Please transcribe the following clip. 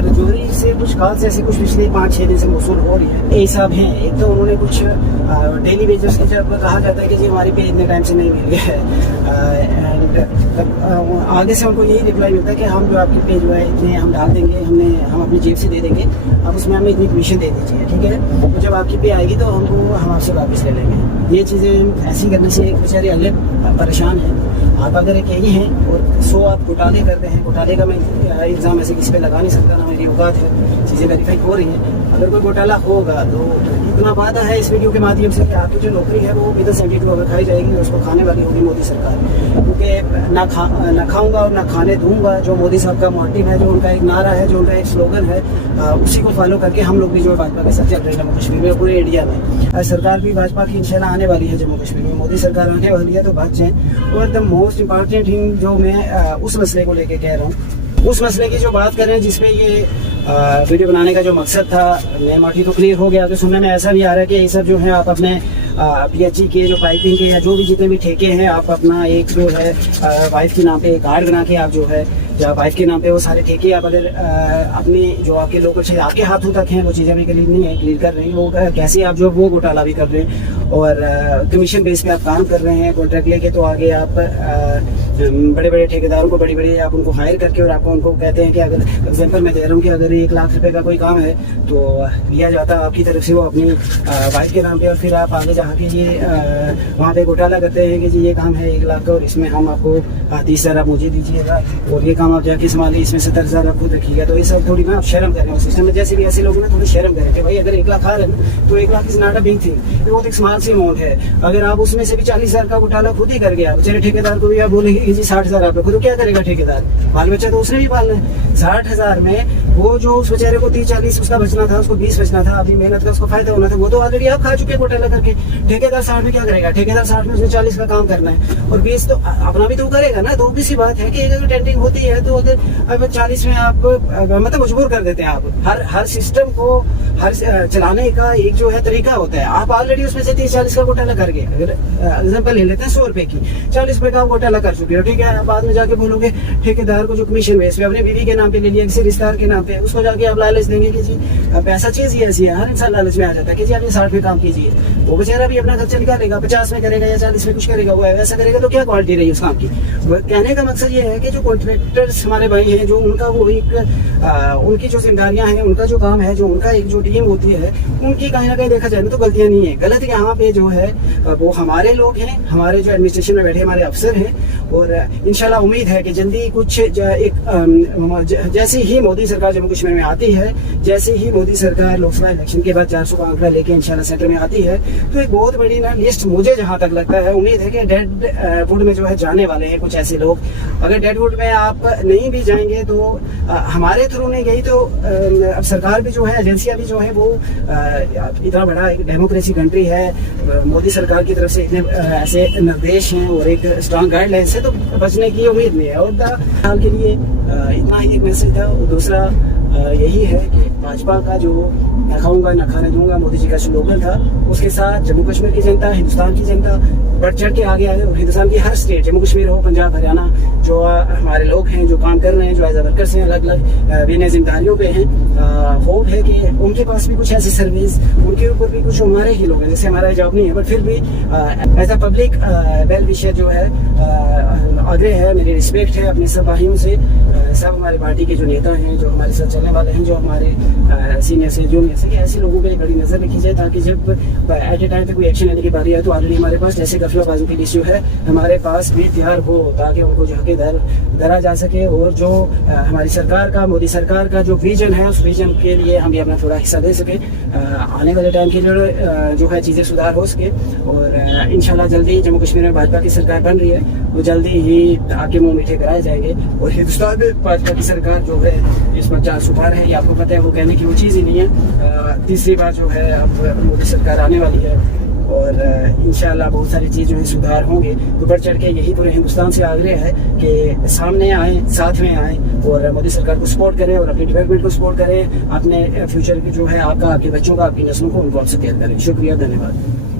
रजौरी से कुछ कॉल्स ऐसी कुछ पिछले 5-6 दिन से मौसूल हो रही है। यही सब हैं। एक तो उन्होंने कुछ डेली बेसिस की जब कहा जाता है कि जी हमारी पे इतने टाइम से नहीं मिल गया है, एंड आगे से उनको यही रिप्लाई मिलता है कि हम जो आपके पे जो है इतने हम डाल देंगे, हम अपनी जेब से दे देंगे, अब उसमें हमें इतनी कमीशन दे दीजिए, ठीक है। तो जब आपकी पे आएगी तो हम आपसे वापस ले लेंगे। ये चीज़ें ऐसी करने से एक बेचारे अगले परेशान हैं। आप अगर एक यही हैं और 100 आप घोटाले करते हैं, घोटाले का मैं इल्ज़ाम ऐसे किसी पे लगा नहीं सकता, ना मेरी औकात है, चीज़ें वेरीफाई हो रही हैं। अगर कोई घोटाला होगा तो इतना वादा है इस वीडियो के माध्यम से कि आपकी जो नौकरी है वो विद 72 आवर खाई जाएगी और उसको खाने वाली होगी मोदी सरकार, क्योंकि ना खाऊंगा और ना खाने दूंगा जो मोदी साहब का मोटिव है, जो उनका एक नारा है, जो उनका एक स्लोगन है, उसी को फॉलो करके हम लोग भी जो है भाजपा के साथ चल रहे हैं जम्मू कश्मीर में, पूरे इंडिया में। सरकार भी भाजपा की इंशाल्लाह आने वाली है जम्मू कश्मीर में, मोदी सरकार आने वाली है, तो बच जाएं। और द मोस्ट इम्पॉर्टेंट थिंग जो मैं उस मसले को लेके कह रहा हूँ, उस मसले की जो बात कर रहे हैं जिसमें ये वीडियो बनाने का जो मकसद था, मेन मोटिव तो क्लियर हो गया। तो सुनने में ऐसा भी आ रहा है कि ये सब जो है आप अपने PHE के जो पाइपिंग के या जो भी जितने भी ठेके हैं, आप अपना एक जो है वाइफ के नाम पे कार्ड बना के आप जो है, या वाइफ के नाम पे वो सारे ठेके आप अगर अपनी जो आपके लोग आपके हाथों तक हैं वो चीज़ें अभी क्लियर नहीं है, क्लियर कर रहे हैं, वो कैसे आप जो वो घोटाला भी कर रहे हैं और कमीशन बेस पे आप काम कर रहे हैं कॉन्ट्रैक्ट लेके, तो आगे आप बड़े बड़े ठेकेदारों को बड़ी आप उनको हायर करके और आपको उनको कहते हैं कि अगर एग्जाम्पल मैं दे रहा हूँ कि अगर 1 लाख रुपए का कोई काम है तो लिया जाता आपकी तरफ से वो अपनी वाइफ के नाम पे, और फिर आप आगे जाके ये वहाँ पे घोटाला करते हैं कि जी ये काम है 1 लाख का और इसमें हम आपको 30,000 आप मुझे दीजिएगा और ये काम आप जाके संभालिए, इसमें 70,000 आप खुद रखिएगा। तो ये सब थोड़ी ना आप शर्म कर रहे हो सिस्टम में, जैसे भी ऐसे लोग ना थोड़ी शर्म करें कि भाई अगर 1 लाख आ रहे हैं तो 1 lakh is not a big thing, वो एक स्मॉल सी अमाउंट है। अगर आप उसमें से भी 40,000 का घोटाला खुद ही कर गया, बेचारे ठेकेदार को भी आप बोलेंगे कि जी 60,000 आप खुद, तो क्या करेगा ठेकेदार? बाल बच्चा तो उसने भी पालना है। 60,000 में वो जो उस बेचारे को 30-40 उसका बचना था, उसको 20 बचना था, अपनी मेहनत का उसको फायदा होना था, वो तो ऑलरेडी आप खा चुके घोटाला करके। ठेकेदार 60 में क्या करेगा? ठेकेदार 60 में उसने 40 का काम करना है और 20 तो अपना भी तो करेगा ना। तो किसी बात है कि अगर टेंडिंग होती है तो अगर 40 में आप मतलब मजबूर कर देते हैं आप हर सिस्टम को हर चलाने का एक जो है तरीका होता है। आप ऑलरेडी उसमें से 30-40 का घोटाला कर गए। अगर एग्जाम्पल ले लेते हैं 100 रुपए की, 40 रुपए का आप घोटाला कर चुके हो, ठीक है। बाद में जाके बोलोगे ठेकेदार को जो कमीशन बेस पे अपने बीवी के नाम पे ले लिया, किसी रिश्तेदार के नाम पे, उसको जाके आप लालच देंगे कि जी पैसा चीज ही ऐसी है, हर इंसान लालच में आ जाता है कि जी आप ये 60 में काम कीजिए। वो बेचारा भी अपना खर्चा निकालेगा, 50 में करेगा या 40 में कुछ करेगा, वो ऐसा करेगा तो क्या क्वालिटी रही उस काम की। कहने का मकसद ये है कि जो कॉन्ट्रैक्टर्स हमारे भाई हैं, जो उनका वो एक उनकी जो जिम्मेदारियां हैं, उनका जो काम है, जो उनका एक जो टीम होती है, उनकी कहीं ना कहीं देखा जाए तो गलतियां नहीं है। गलत यहाँ पे जो है वो हमारे लोग हैं, हमारे जो एडमिनिस्ट्रेशन में बैठे हमारे अफसर हैं। और इंशाल्लाह उम्मीद है कि जल्दी कुछ जैसे ही मोदी सरकार जम्मू कश्मीर में आती है, जैसे ही मोदी सरकार लोकसभा इलेक्शन के बाद 400 का आंकड़ा लेके इंशाल्लाह सेंटर में आती है, तो एक बहुत बड़ी ना लिस्ट मुझे जहाँ तक लगता है, उम्मीद है कि डेड वुड में जो है जाने वाले हैं कुछ ऐसे लोग। अगर डेड वुड में आप नहीं भी जाएंगे तो हमारे थ्रू नहीं गई तो अब सरकार भी जो है, एजेंसियां भी जो है, वो इतना बड़ा एक डेमोक्रेसी कंट्री है, मोदी सरकार की तरफ से इतने ऐसे निर्देश हैं और एक स्ट्रॉन्ग गाइडलाइन से तो बचने की उम्मीद नहीं है। और हाल के लिए इतना ही एक मैसेज था। और दूसरा यही है कि भाजपा का जो न खाऊंगा न खाने दूंगा मोदी जी का स्लोगन था, उसके साथ जम्मू कश्मीर की जनता, हिंदुस्तान की जनता बढ़ चढ़ के आगे आए और हिंदुस्तान की हर स्टेट, जम्मू कश्मीर हो, पंजाब, हरियाणा, जो हमारे लोग हैं जो काम कर रहे हैं, जो एज ए वर्कर्स हैं, अलग अलग बिना जिम्मेदारियों पे हैं, होप है कि उनके पास भी कुछ ऐसी सर्विस, उनके ऊपर भी कुछ हमारे ही लोग हैं, जैसे हमारा जॉब नहीं है बट फिर भी as a public well wisher जो है आग्रह है, मेरी रिस्पेक्ट है अपने सब भाइयों से, सब हमारे पार्टी के जो नेता हैं, जो हमारे साथ चलने वाले हैं, जो हमारे सीनियर से जूनियर से, कि ऐसे लोगों पे बड़ी नजर रखी जाए ताकि जब एट ए टाइम पे कोई एक्शन लेने की बारी आए तो ऑलरेडी हमारे पास जैसे गफलाबाजों की लिस्ट जो है हमारे पास भी तैयार हो, ताकि उनको जाके दरा जा सके। और जो हमारी सरकार का, मोदी सरकार का जो विजन है, उस विजन के लिए हम भी अपना थोड़ा हिस्सा दे सके, आने वाले टाइम के लिए जो है चीज़ें सुधार हो सके। और इंशाल्लाह जल्दी जम्मू कश्मीर में भाजपा की सरकार बन रही है, वो जल्दी ही आके मुँह मीठे कराए जाएंगे। और हिंदुस्तान में भाजपा की सरकार जो है इसमें 400 पार है, ये आपको पता है, वो कहने की वो चीज़ ही नहीं है। तीसरी बार जो है अब मोदी सरकार आने वाली है और इंशाल्लाह बहुत सारी चीज़ जो है सुधार होंगे। तो बढ़ चढ़ के यही पूरे हिंदुस्तान से आग्रह है कि सामने आए, साथ में आए और मोदी सरकार को सपोर्ट करें और अपनी डेवलपमेंट को सपोर्ट करें, अपने फ्यूचर की जो है आपका, आपके बच्चों का, आपकी नस्लों को उनको आप सकेल करें। शुक्रिया, धन्यवाद।